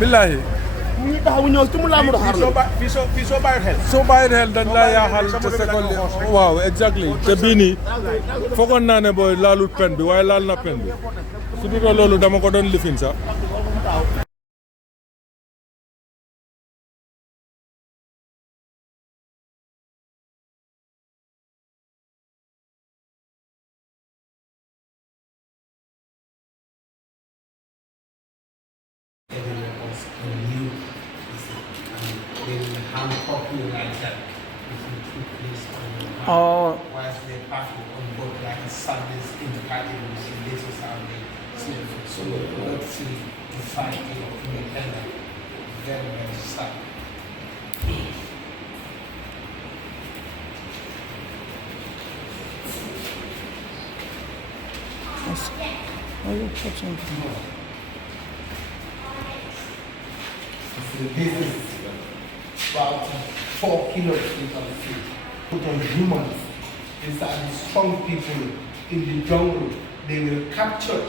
billahi ñu taxaw ñëw ci mu laamu xaar fii soo bàyyi xel. soo bàyyi xel dañ laa yaaxal te seconde waaw exactly te bii nii foogoon naa ne booy laalul pen bi waaye laal na pen bi su dul loolu dama ko doon lifin sax. Oh. Whilst they party on board like Sundays in the party, this is how they see it. So we will see the cycle of independence very, very sad. Are you touching? So this is about 4 kilos of food. Put on humans. These are the strong people in the jungle. They will capture.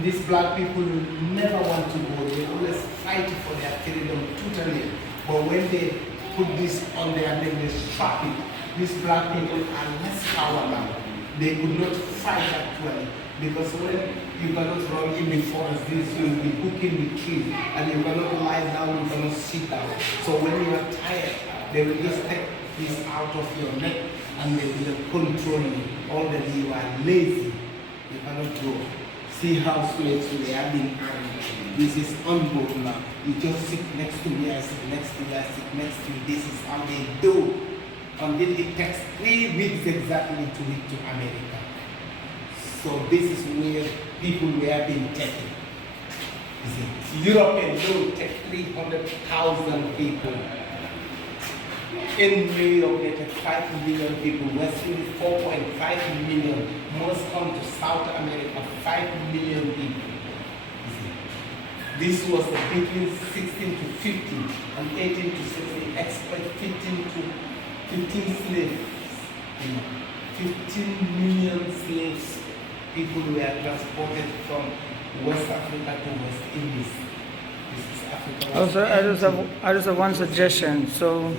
These black people will never want to go. They always fight for their freedom totally. But when they put this on their neck, they strap it. These black people are less powerful. They could not fight actually. Because when you cannot run in the forest, this will be hooking the tree. And you cannot lie down, you cannot sit down. So when you are tired, they will just take this out of your neck and they will control you. Already you are lazy, you cannot go. See how slaves they are being armed. This is unboard now. You just sit next to me, I sit next to you, I sit next to you. This is how they do. Until it takes 3 weeks exactly to reach to America. So this is where people were being taken. European will take 300,000 people. In New York, they take 5 million people. West Indies, 4.5 million. Most come to South America, 5 million people. This was between 16 to 15 and 18 to 16. Expect 15 slaves. 15 million slaves. People were transported from West Africa to West Indies. This is Africa. Also, I just have one suggestion. So,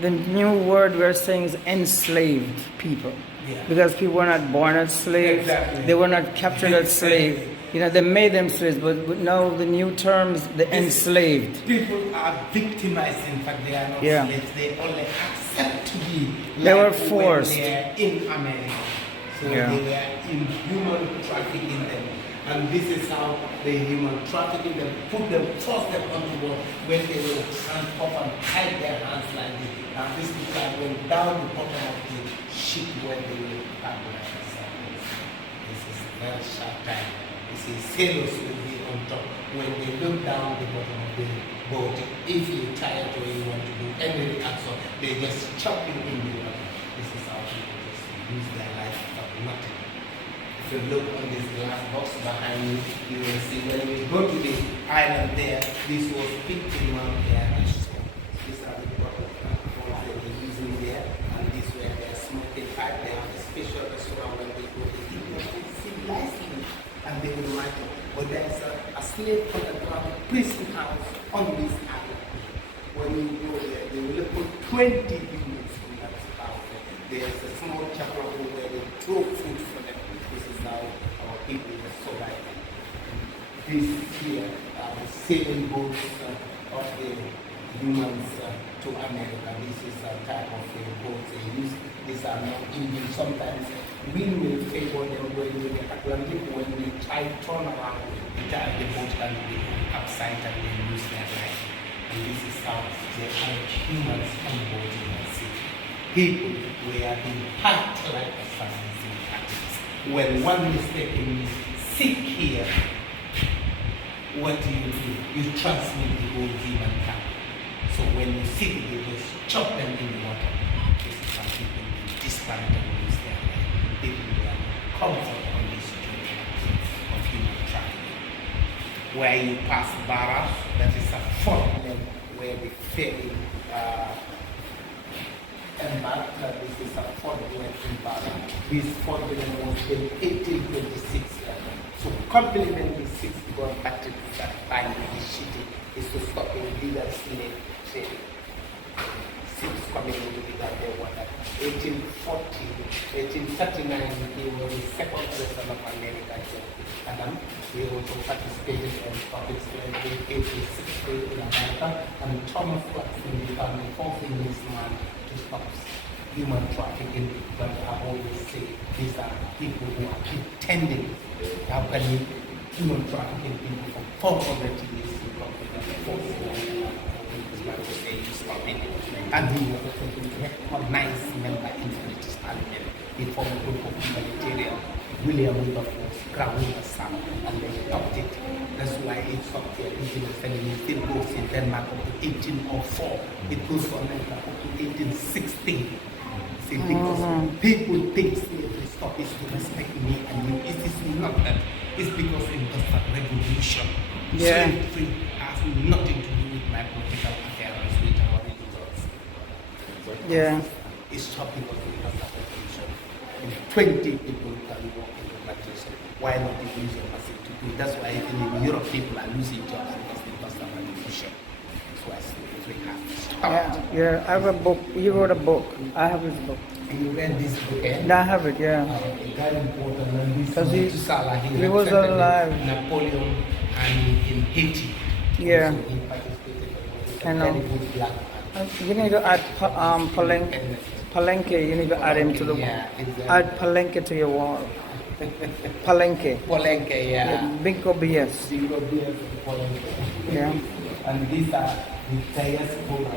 the new word we're saying is enslaved people. Yeah. Because people were not born as slaves. Exactly. They were not captured as slaves. You know, they made them slaves, but now the new term is the enslaved. People are victimized, in fact, they are not slaves. They only accept to be They were like forced. when they are in America. So they were in human trafficking them. And this is how the human trafficking them, put them, force them onto board when they will stand up and tie their hands like this. And these people are going down the bottom of the ship when they will pack like this. This is a very sharp time. You see, sailors will be on top. When they look down the bottom of the boat, if you're tired or you want to do any reaction, they just chop you in the water. This is how people just lose their life for nothing. If you look on this glass box behind you, you will see when we go to the island there, this was picking one there. These are the bottles they were using there, and this where they are smoking pipe. They have a special restaurant when they go to eat. They see nicely, and they will like it. But there's a slave underground prison house on this island. When you go there, they will put 20 units in that house. There's a small chapel where they throw food for them. This is how our people are surviving. This here are the sailing boats of the humans to America. This is a type of boats they use. These are not Indian. Sometimes wind will favor them going to the Atlantic. When we try to turn around, the boat can be upside and they lose their life. And this is how they are humans on board in the sea. People were being hacked like a fancy practice. When one mistake is sick here, what do? You transmit the whole human kind. So when you see it, you just chop them in the water. This is how people disband and lose their life. People were comfort on this journey of human trafficking. Where you pass Barra, that is a fort where the ferry embarked. This is a fort in Barra. This fort was built 1826. So complement the 6 got back to that time with the city is to stop illegal slave trade. Ships coming into the Gambia water. 1839, he was the second president of America. And he also participated in public slavery in 1860 in America. And Thomas Watson became the first Englishman to stop human trafficking. But I always say these are people who are pretending. How can you human trafficking people for 400 years to come to the force? And he was a recognized member in the British Parliament. He formed a group of humanitarian, William Wilberforce, Crown Sam, and they stopped it. That's why it stopped here. It still goes in Denmark up to 1804. It goes to America up to 1816. See, because people think slavery stop is to respect me and you. It is not that. It's because it was a revolution. Yeah. Slavery has nothing to do with my political affairs with our religions. Yeah. It's stopped because it was a revolution. And 20 people can walk in the plantation. Why not the religion must to do? That's why even in Europe people are losing jobs because it was a revolution. That's why slavery has stopped. Yeah, I have a book. You wrote a book. I have his book. And you read this book, eh? I have it, yeah. Very important. And this 'Cause he was represented alive. Napoleon and in Haiti. Yeah. So he participated in I know. very good black man. You need to add Palenque. You need to add him to the wall. Yeah, exactly. Add Palenque to your wall. Palenque. Polenke, yeah. Bingo BS. Zero beers in Polenke. Yeah. And these are the diaspora.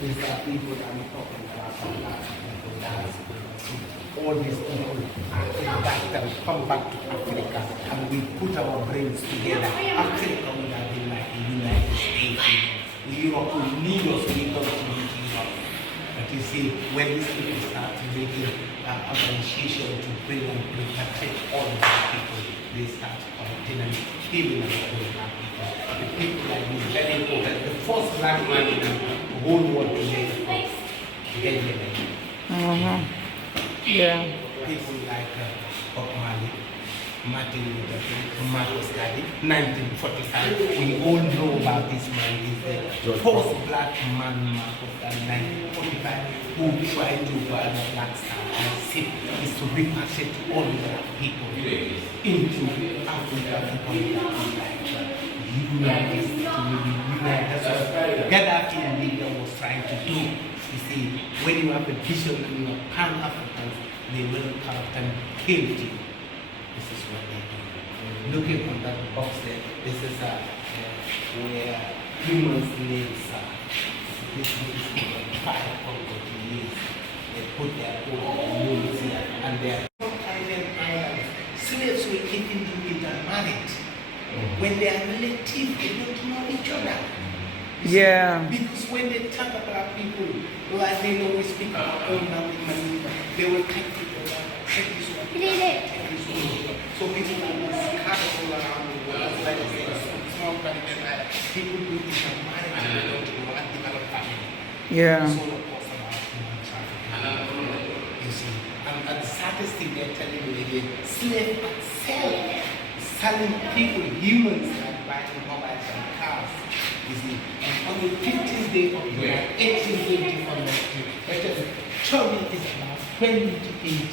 These are people I'm talking about. All these people are back that come back to Africa and we put our brains together. Africa would have been like the United States. Europe will need us, we don't need Europe. But you see, when these people start making organization to bring and protect all of the people, they start collecting and killing and killing our people. The people like this, very important. The first black man in the whole world to make a first. Yeah. People like Bob Marley, Martin Luther King, Marcus Garvey, 1945. We all know about this man. He's the first black man, Marcus Garvey, 1945, who tried to burn the black star and see is to repatriate all black people into Africa to come like unite, to unite. That's what Gaddafi in Libya was trying to do. You see, when you have a vision and you're Pan-Africans, they will come and kill you. This is what they do. Looking on that box there, this is where humans live. This is 500 years. They put their own rules here, and they are islands. Slaves were even intermarried. When they are relative, they don't know each other. Yeah. Because when they talk about people, like they always speak about own language, they will take together, take this one, take this one. So people will scatter all around the world. Like I said, small countries, people do intermarriage and they don't know and develop family. Yeah. So of course about human trafficking. You see, and the saddest thing they're telling you again, slave selling people, humans like buying mobiles and cars. You see, and on the 15th day of July, 1824, Chubby is about 28,000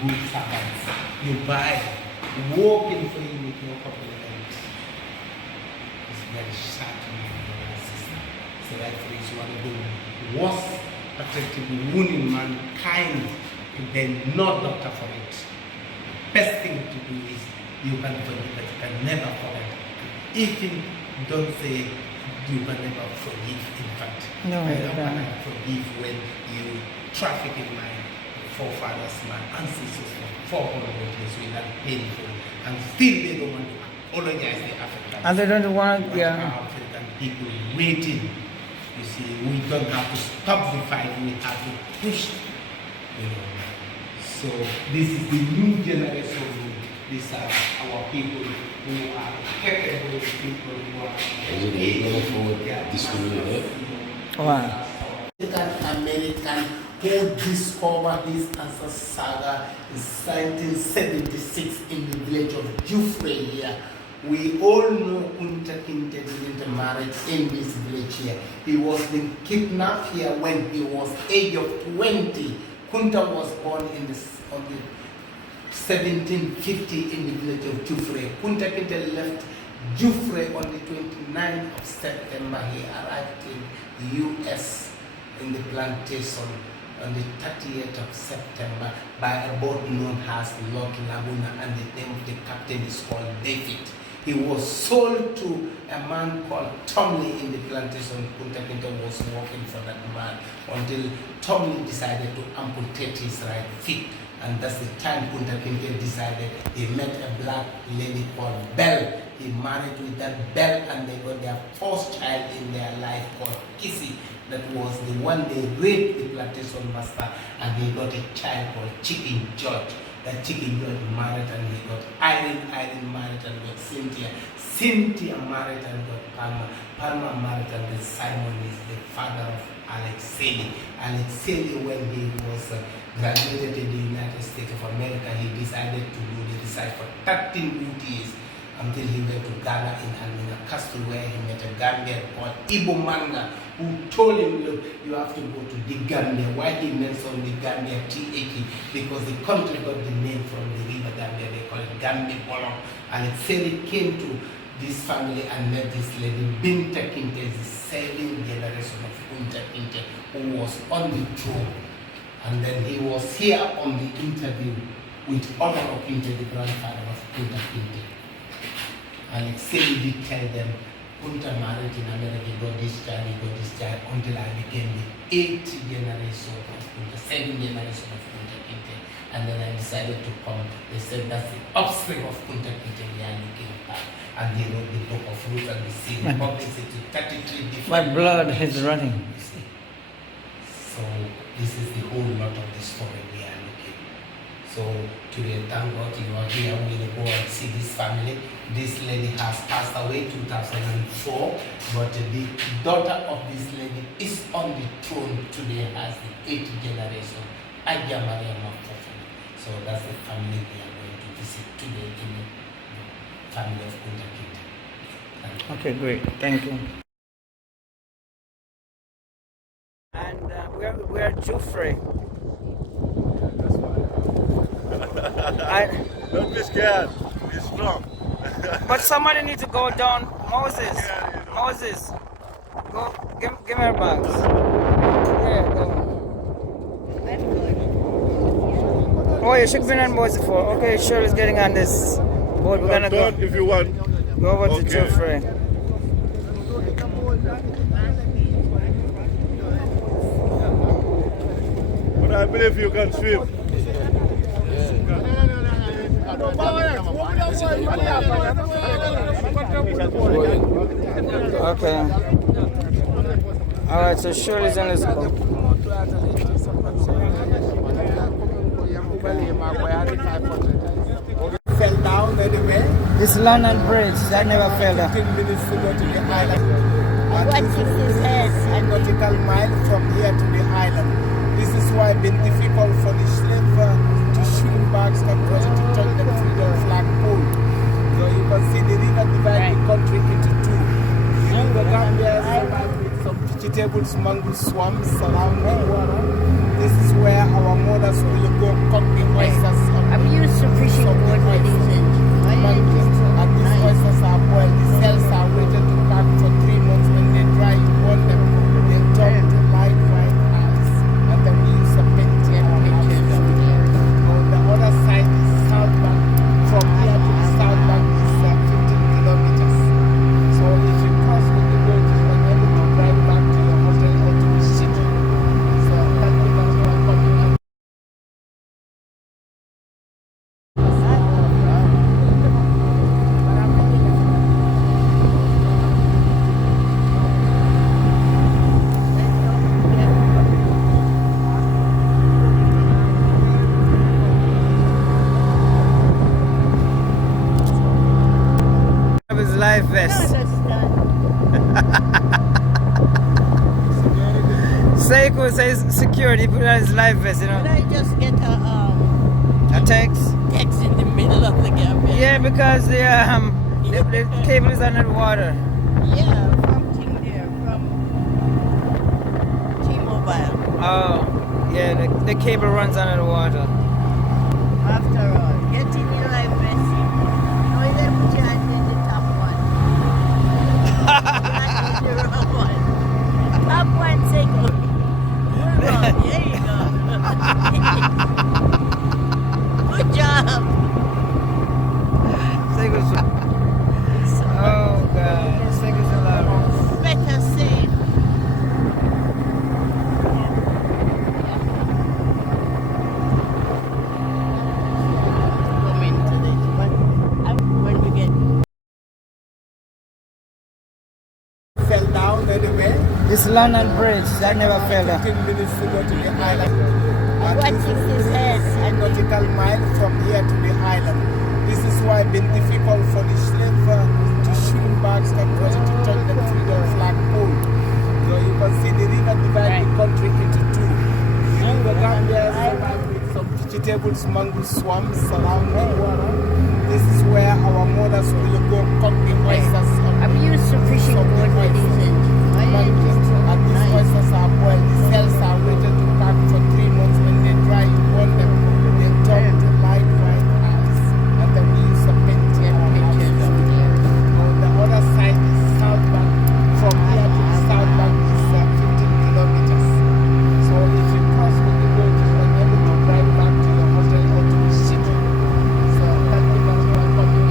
good servants. You buy, working for you with your complement. It's very sad to me, brother and sister. So that is one of the worst attractive wounding mankind to then not doctor for it. Best thing to do is you can forgive, but you can never forget. Even don't say you can never forgive. In fact, No, I you can can't. forgive when you traffic in my forefathers, my ancestors for 400 years without painful, and still they don't want to apologize to the Africans. And they don't want, But yeah. our African people waiting. You see, we don't have to stop the fight, we have to push. You know. So this is the new generation. These are our people who are capable people who are Wow. American who discovered this as a saga in 1976 in the village of Jufre here, We all know Kuntakente didn't marry in this village here. He was being kidnapped here when he was age of 20. Kunta was born on the 1750 in the village of Jufre. Kuntakente left Jufre on the 29th of September. He arrived in the US in the plantation on the 30th of September by a boat known as Lord Laguna, and the name of the captain is called David. He was sold to a man called Tomley in the plantation. Kuntakente was working for that man until Tomley decided to amputate his right feet. And that's the time Kuntakente decided. He met a black lady called Belle. He married with that Belle, and they got their first child in their life called Kissy. That was the one they raped the plantation master, and he got a child called Chicken George. That Chicken George married, and he got Irene married and got Cynthia married and got Palma married, and then Simon is the father of Alex Haley. Alex Haley, when he was graduated in the United States of America, he decided to do the research for 13 good years until he went to Ghana in Almina Castle, where he met a Gambian called Ibo Manga, who told him, look, you have to go to the Gambia. Why he mentioned the Gambia T80? Because the country got the name from the river Gambia. They call it Gambia Bolong. And Seri came to this family and met this lady, Kuntakente, the 7th generation of Kuntakente, who was on the throne. And then he was here on the interview with Honor Okinte, the grandfather of Kuntakente. And Seri did tell them, Kunta married in America, he got this child, until I became the 8th generation of Kunta, 7th generation of Kuntakente. And then I decided to come. They said that's the offspring of Kuntakente we are looking at. And he wrote the book of Ruth and the Sea, published it to 33 different. My blood is running. You see. So this is the whole lot of the story we are looking. So today, thank God you are here. We will go and see this family. This lady has passed away 2004, but the daughter of this lady is on the throne today as the 8th generation, Aja Maria Mafofana. So that's the family we are going to visit today in the family of Kuntakente. Okay, great. Thank you. And we're at Jufre. Don't be scared. Be strong. But somebody needs to go down. Moses. Moses. Go. Give me her bags. Yeah, go. Oh, you should bring on board before. Okay, Shirley's getting on this boat. We're gonna go. If you want. Go over to Jeffrey. But I believe you can swim. Okay. Alright, so Shirley's on this boat. Fell down anyway. This London Bridge, that never fell down. 15 minutes to go to the island. What is this head? A nautical mile from here to the island. This is why it's been difficult for the slave to swim back and to touch the freedom flag pole. So you can see the river divides the country into two. The river Gambia is surrounded with some vegetables, mangrove swamps surrounding water. This is where our mothers will go cut the oysters. I'm used to fishing board with these Mangroves. And these oysters are boiled. The cells are waited to pack for 3 months. When they dry, you burn them. They turn to light white ice. And then we use a paint and pictures. On the other side is South Bank. From here to the South Bank is 15 kilometers. So if you cross with the boat, you can able to drive back to your hotel or to the city. So thank you very much for coming. His life vest. Seiko says security, put on his life vest, you Could know. I just get a A text? text in the middle of the Gambia? Yeah, because the The cable is under the water. Yeah, from Ting there, from T-Mobile. Oh, yeah, the cable runs under the water. After all, get in your life, Bessie. No, you gotta put your hand in the top one. Not in the wrong one. Top one, second. You're wrong. There you go. Good job. Oh God, this thing is hilarious. Better safe. Come into this, but when we get Fell down anyway. This London Bridge, that never fell down. 15 minutes to go to the island. What is this head? And nautical mile from here to the island. This is why it's been difficult for the slave to swim back and try to touch the freedom flag pole. So you can see the river divide the country into two. The river Gambia is surrounded with some vegetables, mangrove swamps surrounding water. This is where our mothers will go cut the oysters. I'm used to fishing board with these ends. And these oysters are boiled. The cells are waited to pack for 3 months. When they dry, you burn them. They turn to light white ice. And then we use a paint on the other side is South Bank. From here to the South Bank is 15 kilometers. So if you cross with the boat, you are able to drive back to your hotel or to the city. So that is what we are coming.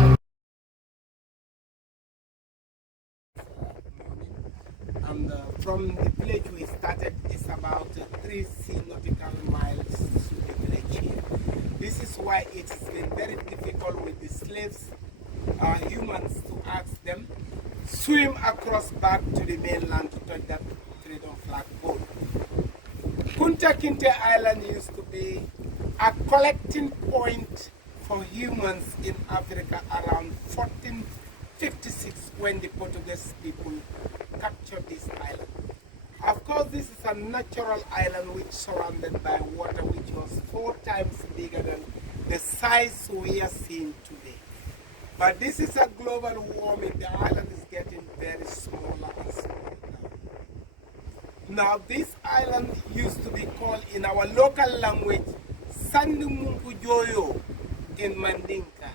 And from the village we started is about 3 nautical miles to the village here. This is why it has been very difficult with the slaves, humans, to ask them swim across back to the mainland to touch that freedom flag pole. Kuntakente Island used to be a collecting point for humans in Africa around 1456 when the Portuguese people captured this island. Of course, this is a natural island which is surrounded by water which was 4 times bigger than the size we are seeing today. But this is a global warming. The island is getting very smaller and smaller now. Now, this island used to be called in our local language Sandumunku Joyo in Mandinka.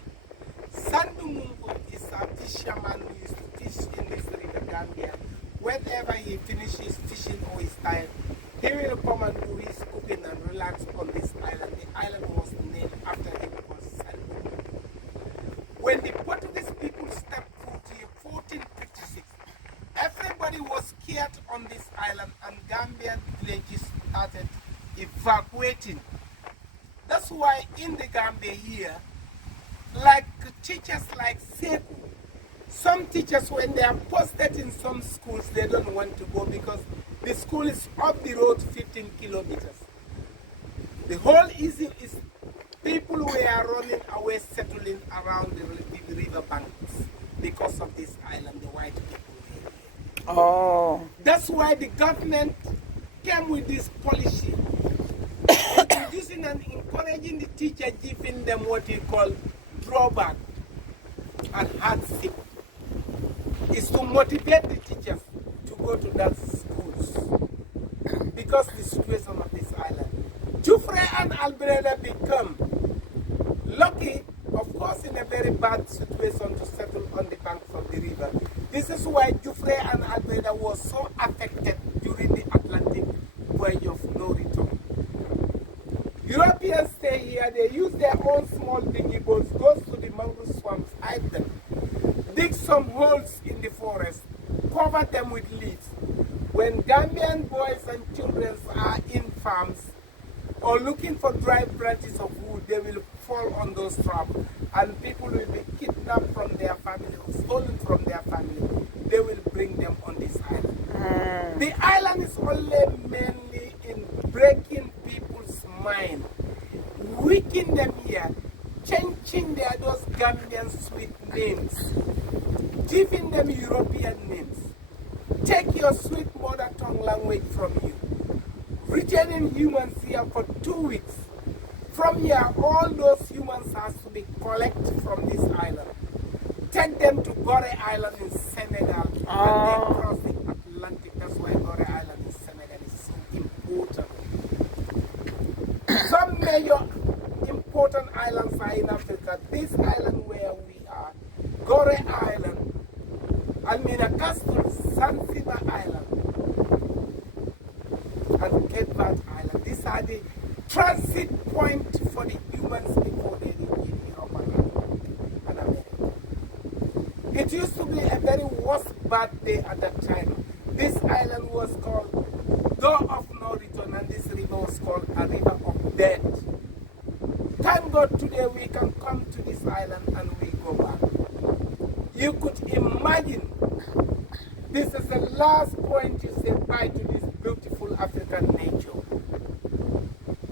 Sandumunku is a fisherman who used to fish in this river Gambia. Whenever he finishes fishing or is tired, he will come and do his cooking and relax on this island. The island was named after him because Sandumunku. When the Portuguese people stepped foot here, 1456, everybody was scared on this island and Gambian villages started evacuating. That's why in the Gambia here, like teachers like Seku, some teachers when they are posted in some schools, they don't want to go because the school is up the road 15 kilometers. The whole issue is people who are running away, settling around the river banks because of this island, the white people. Oh. That's why the government came with this policy, introducing and encouraging the teacher, giving them what you call drawback and hardship. Is to motivate the teachers to go to that schools because the situation of this island. Jufre and Albreda become lucky, of course, in a very bad situation to settle on the banks of the river. This is why Jufre and Albreda was so affected during the Atlantic voyage of no return. Europeans stay here, they use their own small dinghy boats, goes to the mangrove swamps, hide them, dig some holes in the forest, cover them with leaves. When Gambian boys and children are in farms or looking for dry branches of wood, they will fall on those traps and people will be kidnapped from their family or stolen from their family. They will bring them on this island. The island is only mainly in breaking people's mind, weakening them here, changing those Gambian sweet names, giving them European names. Take your sweet mother tongue language from you. Retaining humans here for 2 weeks. From here, all those humans has to be collected from this island. take them to Gorrie Island in Senegal, and they cross the Atlantic. That's why Gorrie Island in Senegal is so important. Some major important islands are in Africa. This island where we are, Gorrie Island, Almina Castle, Zanzibar Island, and Cape Verde Island. These are the transit point for the humans before they reach in Europe and America. It used to be a very worst bad day at that time. This island was called Door of No Return, and this river was called a river of death. Thank God today we can come to this island and we go back. You could imagine this is the last point you say bye to this beautiful African nature.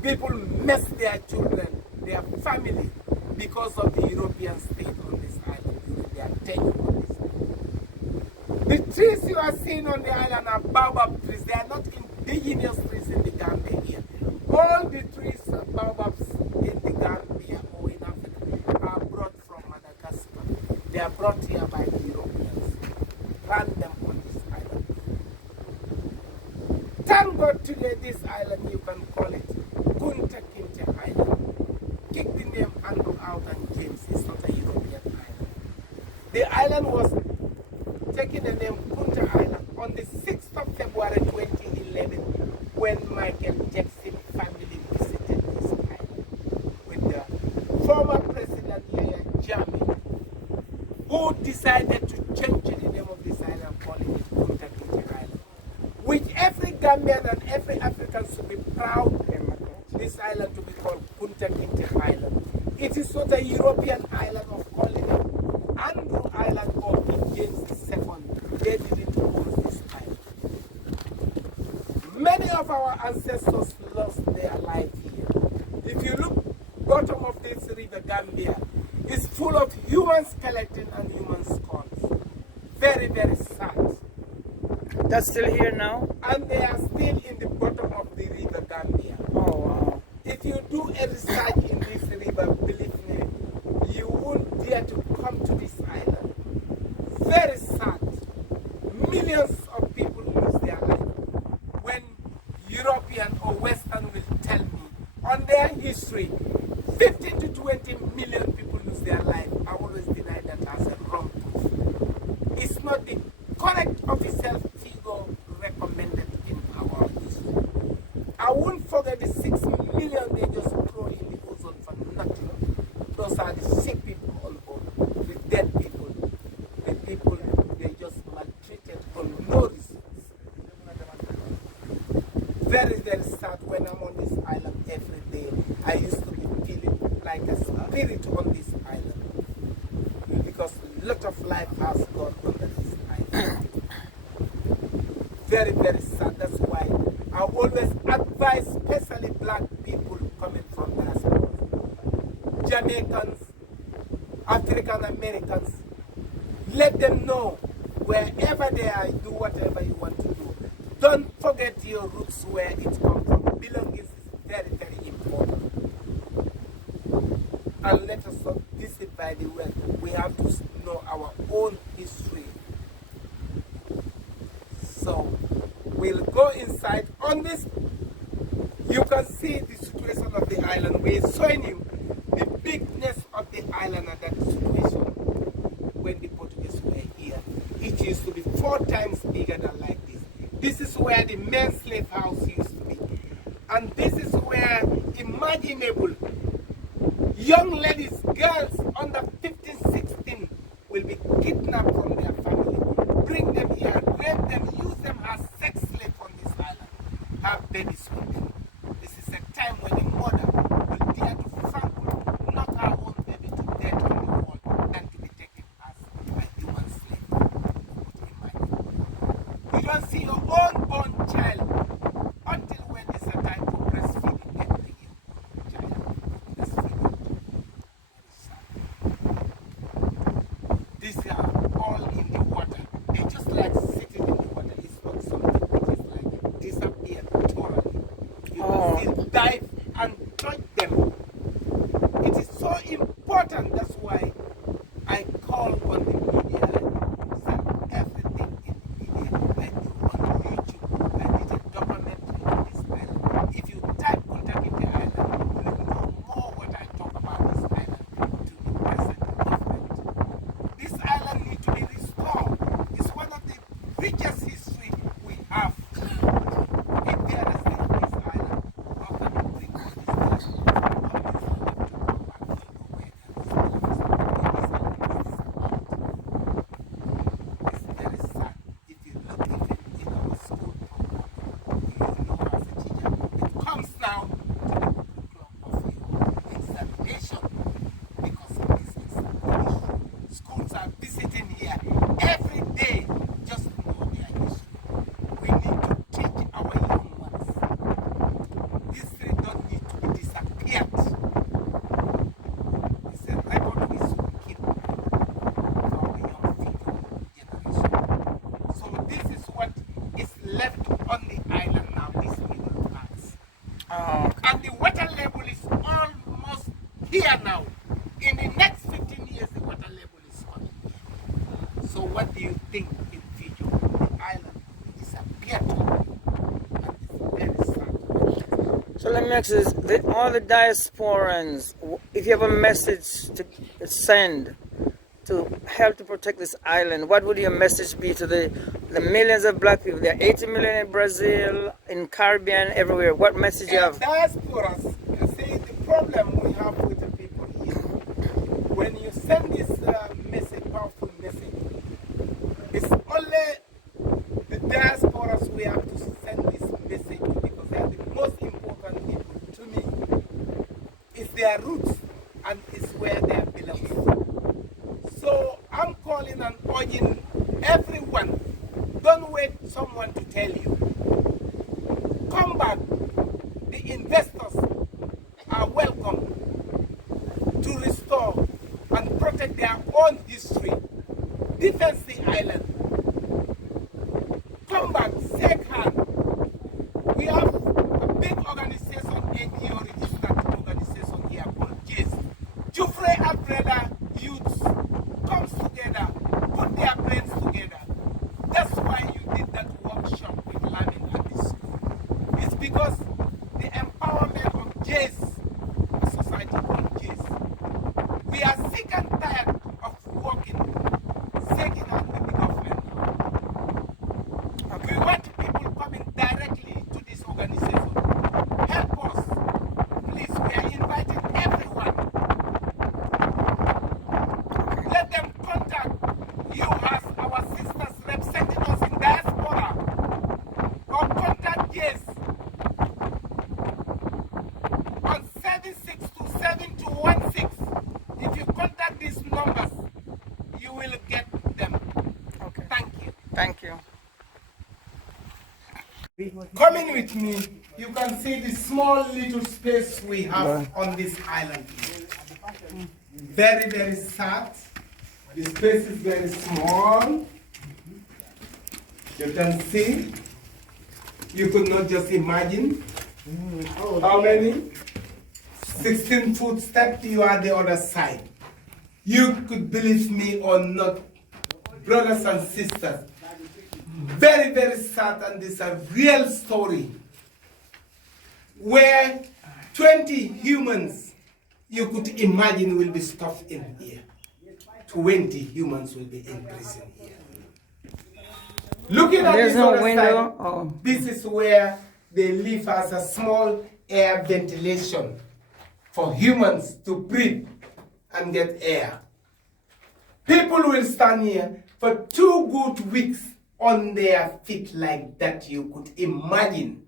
People mess their children, their family, because of the European state on this island during their tenure on this island. The trees you are seeing on the island are baobab trees. They are not indigenous trees in the Gambia here. All the trees are baobabs in the Gambia or in Africa are brought from Madagascar. They are brought here by the Europeans. Plant them on this island. Thank God today this island, you can call it Kuntakente Island. Kick the name Andrew out and James. It's not a European island. The island was taking the name Kunta Island on the 6th of February 2011 when Michael Jackson family visited this island with the former president Yahya Jammeh, who decided to change the name of this island, calling it Kuntakente Island, which every Gambian and every African should be proud of this island to be called Kuntakente Island. It is not a European island of calling it Andrew Island or King James II. They didn't own this island. Many of our ancestors lost their life here. If you look bottom of this river Gambia, it's full of human skeleton and human skulls. Very, very sad. That's still here now? And they are still in the bottom of the river Gambia. Oh, wow. If you do a research in this river, believe me, you won't dare to come to this island. Very sad. Millions of people lose their life. When European or Western will tell me on their history, 15 to 20 million people lose their life, I always deny that as a wrong proof. It's not the correct official figure recommended in our history. I won't forget the 6 million they just throw in the ozone for nothing. Those are the sick people on board, the dead people, the people they just maltreated for no reasons. Very, very sad when I'm on this island every day. I used to be feeling like a spirit on this island because a lot of life has gone under this island. Very, very sad. That's why I always advise, especially black people coming from diaspora, Jamaicans, African Americans, let them know wherever they are, do whatever you want to do. Don't forget your roots, where it comes from. Belongings is very, very important. And let us not visit by the way. We have to know our own history. So we'll go inside. On this, you can see the situation of the island. We're showing you the bigness of the island at that situation when the Portuguese were here. It used to be 4 times bigger than like this. This is where the men's slave house used to be. And this is where imaginable young ladies, girls under 15, 16 will be kidnapped from their family, bring them here, rape them, use them as sex slaves on this island, have babies with them. This is a time when a mother will dare to trample, not her own baby to death on the wall, than to be taken as a human slave. You don't see your own born child until when it's a time for breastfeeding. Get the child breastfeeding. These are all in the water. They just like sitting in the water. It's not something which is like disappear totally. You will dive and touch them. It is so important. That's why I call on the We need to teach our young ones. History don't need to be disappeared. It's a record we should keep for our young future generation. So this is what is left on the island now, these mineral parks. Oh, And the water level is almost here now. In the next 15 years, the water level is coming here. So what do you think in future? The island disappeared. And it's very sad. so let me ask you this: all the diasporans, if you have a message to send to help to protect this island, what would your message be to the millions of black people? There are 80 million in Brazil, in Caribbean, everywhere. What message you have? Diasporas, see, the problem we have with the people here, when you send this message, powerful message, it's only the diasporas we have to send this message to because they are the most important people to me. It's their roots and it's where they belong. So I'm calling and urging everyone, don't wait someone to tell you. Come back. The investors are welcome to restore and protect their own history. Defense the island. Come back, shake hands. We have a big organization, NGO registered organization here called JIS. Jufre Umbrella youths comes together, put their brains together. That's why you did that workshop with Lamin at this school. It's because the empowerment of JIS, a society called JIS. We are sick and tired of working, shaking hands with the government now. We want people coming directly to this organization. Help us. Please, we are inviting everyone. Let them contact you as our sisters representing us in diaspora. Or contact JIS on 7627216. If you contact these numbers, you will get them. Okay. Thank you. Thank you. Coming with me, you can see the small little space we have on this island. Very, very sad. The space is very small. You can see. You could not just imagine how many 16-foot step you are the other side. You could believe me or not, brothers and sisters. Very, very sad, and this is a real story where 20 humans you could imagine will be stuffed in here. 20 humans will be in prison here. Looking at There's this no other window? side, Oh. this is where they live as a small air ventilation for humans to breathe and get air. People will stand here for 2 good weeks on their feet like that. You could imagine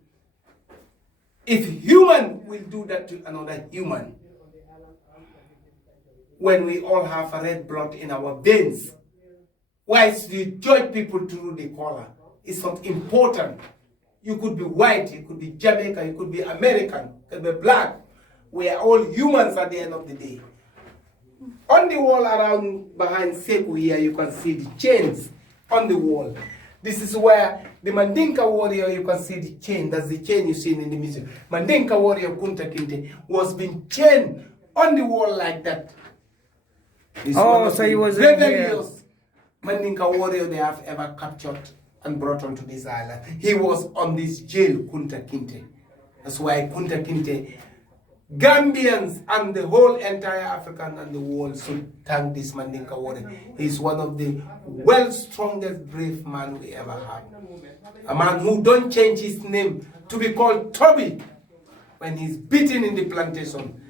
if human will do that to another human when we all have a red blood in our veins. Why do you judge people through the color? It's not important. You could be white, you could be Jamaican, you could be American, you could be black. We are all humans at the end of the day. On the wall around behind Seku here, you can see the chains on the wall. This is where the Mandinka warrior, you can see the chain. That's the chain you see in the museum. Mandinka warrior Kuntakente was being chained on the wall like that. Oh, so he was in rebellious Mandinka warrior they have ever captured and brought onto this island. He was on this jail, Kuntakente. That's why Kuntakente, Gambians and the whole entire African and the world should thank this Mandinka warrior. He's one of the strongest, brave man we ever had. A man who don't change his name to be called Toby when he's beaten in the plantation.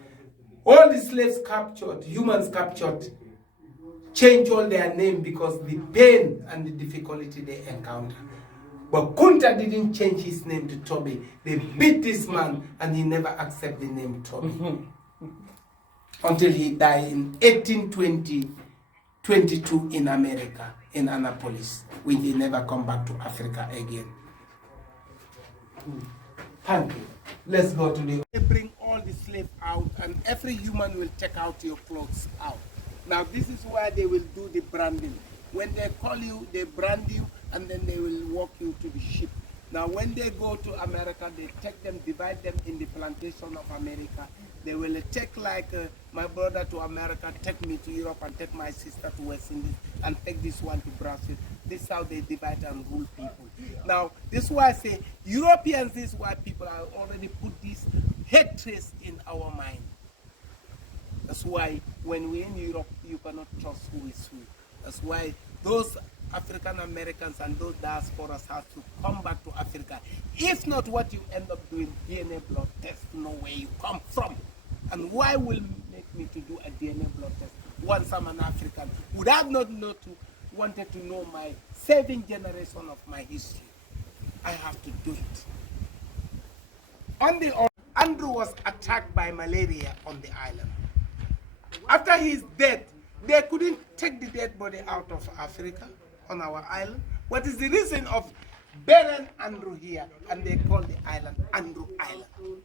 All the slaves captured, humans captured, change all their name because the pain and the difficulty they encounter. But Kunta didn't change his name to Toby. They beat this man and he never accepted the name Toby. Until he died in 1822 in America, in Annapolis, when he never come back to Africa again. Thank you. Let's go to the... They bring all the slaves out and every human will take out your clothes out. Now this is where they will do the branding. When they call you, they brand you and then they will walk you to the ship. Now when they go to America, they take them, divide them in the plantation of America. They will take like my brother to America, take me to Europe and take my sister to West Indies and take this one to Brazil. This is how they divide and rule people. Now this is why I say Europeans, this is why people have already put this hatred in our mind. That's why when we're in Europe, you cannot trust who is who. That's why those African Americans and those diasporas have to come back to Africa. If not, what you end up doing, DNA blood test to know where you come from. And why will make me to do a DNA blood test once I'm an African? Would I not wanted to know my 7th generation of my history? I have to do it. Andrew was attacked by malaria on the island. After his death, they couldn't take the dead body out of Africa on our island. What is the reason of burying Andrew here? And they call the island Andrew Island.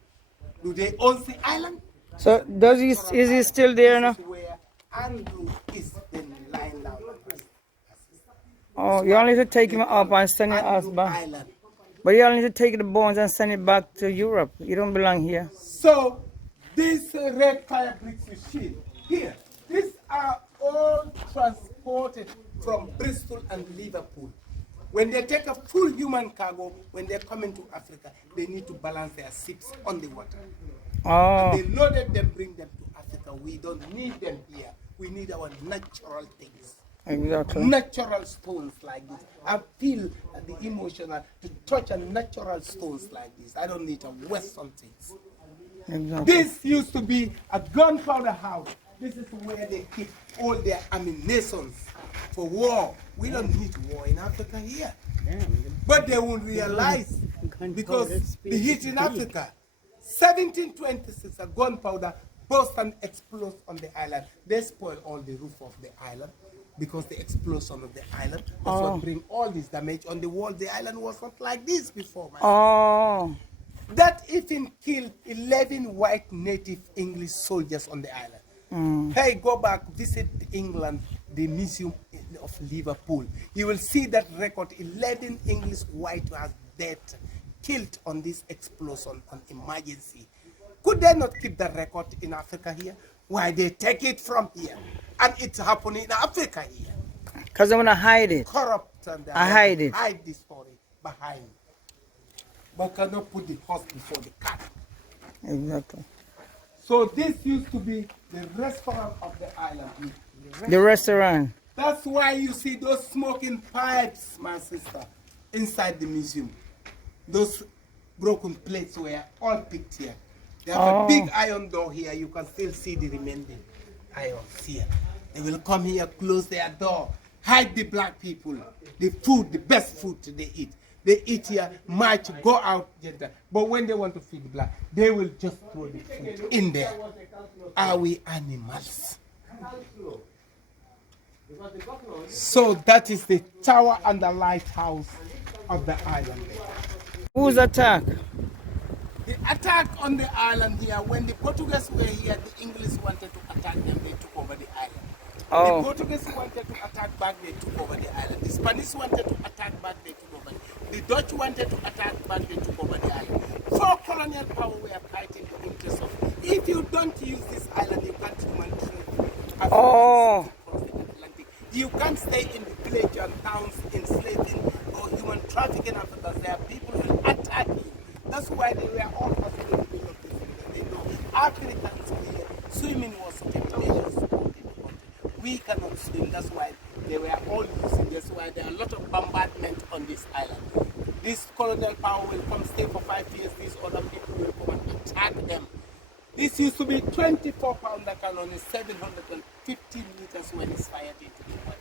Do they own the island? So is he still there now? This is where Andrew is then lying down. Oh, you only need to take him up and send him us back. Island. But you only need to take the bones and send it back to Europe. You don't belong here. So these red fire bricks you see here, these are all transported from Bristol and Liverpool. When they take a full human cargo, when they come into Africa, they need to balance their ships on the water. Oh. And they loaded them, bring them to Africa. We don't need them here. We need our natural things. Exactly. Natural stones like this. I feel the emotional to touch a natural stones like this. I don't need a Western things. Exactly. This used to be a gunpowder house. This is where they keep all their ammunitions for war. We don't need war in Africa here. But they won't realize because the heat in Africa. 1726, a gunpowder burst and explodes on the island. They spoil all the roof of the island because the explosion of the island. That's what bring all this damage on the wall. The island was not like this before. Oh. That even killed 11 white native English soldiers on the island. Hey, go back, visit England, the Museum of Liverpool. You will see that record, 11 English white was dead, killed on this explosion on emergency. Could they not keep the record in Africa here? Why they take it from here? And it's happening in Africa here. Because they want to hide it. Corrupt and they hide it. Hide this story behind. But cannot put the horse before the cat. Exactly. So this used to be the restaurant of the island. The restaurant. That's why you see those smoking pipes, my sister, inside the museum. Those broken plates were all picked here. They have a big iron door here. You can still see the remaining irons here. They will come here, close their door, hide the black people, the food, the best food they eat. They eat here, march, go out, get that. But when they want to feed the black, they will just throw the food in there. Are we animals? So that is the tower and the lighthouse of the island. Whose attack? The attack on the island here, when the Portuguese were here, the English wanted to attack them, they took over the island. The Portuguese wanted to attack back, they took over the island. The Spanish wanted to attack back, they took over it. The Dutch wanted to attack back, they took over the island. 4 colonial powers were fighting the interests of, if you don't use this island, you can't human trade. Across the Atlantic. You can't stay in the village and towns enslaving or human trafficking Africa. There are people who will attack you. That's why they were all hustling in the middle of this thing. They know Africans here, swimming was such a pleasure sport in the country. We cannot swim, that's why they were all using. That's why there are a lot of bombardment on this island. This colonial power will come stay for 5 years, these other people will come and attack them. This used to be 24-pounder cannon, is 750 meters when it's fired into the water.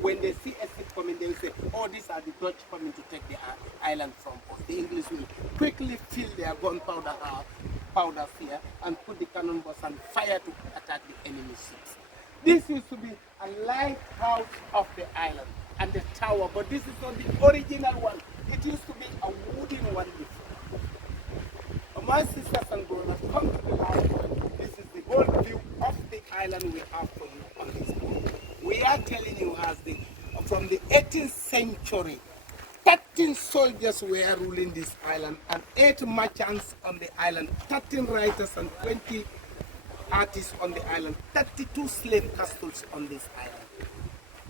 When they see a ship coming, they will say, oh, these are the Dutch coming to take the island from us. The English will quickly fill their gunpowder powders here and put the cannon balls and fire to attack the enemy ships. This used to be a lighthouse of the island and the tower, but this is not the original one. It used to be a wooden one before. my sisters and brothers, come to the last point. This is the whole view of the island we have for you on this boat. We are telling you from the 18th century, 13 soldiers were ruling this island and 8 merchants on the island, 13 writers and 20 artists on the island, 32 slave castles on this island.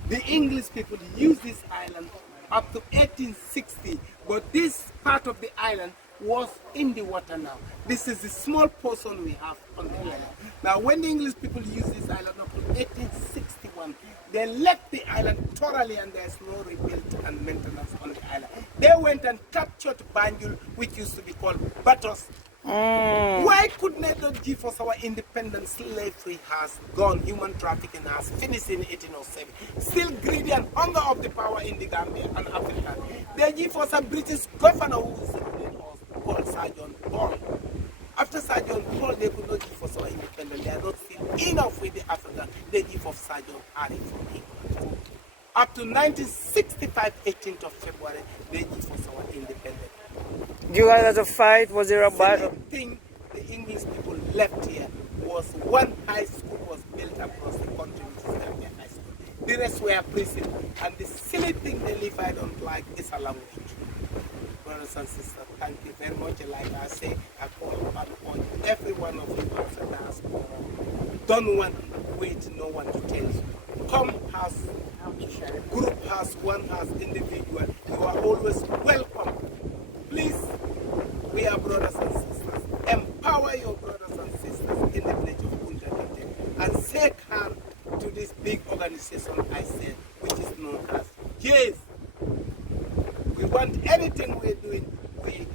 The English people used this island up to 1860, but this part of the island was in the water now. This is the small portion we have on the island. Now, when the English people used this island up to 1861, they left the island thoroughly and there's no rebuild and maintenance on the island. They went and captured Banjul, which used to be called Batos. Why couldn't they not give us our independence? Slavery has gone, human trafficking has finished in 1807. Still greedy and hunger of the power in the Gambia and Africa. They give us a British governor who is called Sergeant Paul. After Sergeant Paul, they could not give us our independence. They are not still enough with the African. They give us Sergeant Harry from England. Up to 1965, 18th of February, they give us our independence. You guys had a fight? Was there a battle? The thing the English people left here was one high school was built across the country, which is Gambia High School. The rest were prison. And the silly thing they live I don't like is a language. Brothers and sisters, thank you very much. Like I say, I call upon every one of you as a diaspora. Don't want to wait, no one to tell you. Come as group, as one, as individual. You are always welcome. Please, we are brothers and sisters. Empower your brothers and sisters in the village of Kuntakente and shake hand to this big organization I said, which is known as Yes. We want anything we're doing, we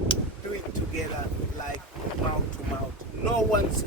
do it together like mouth to mouth. No one should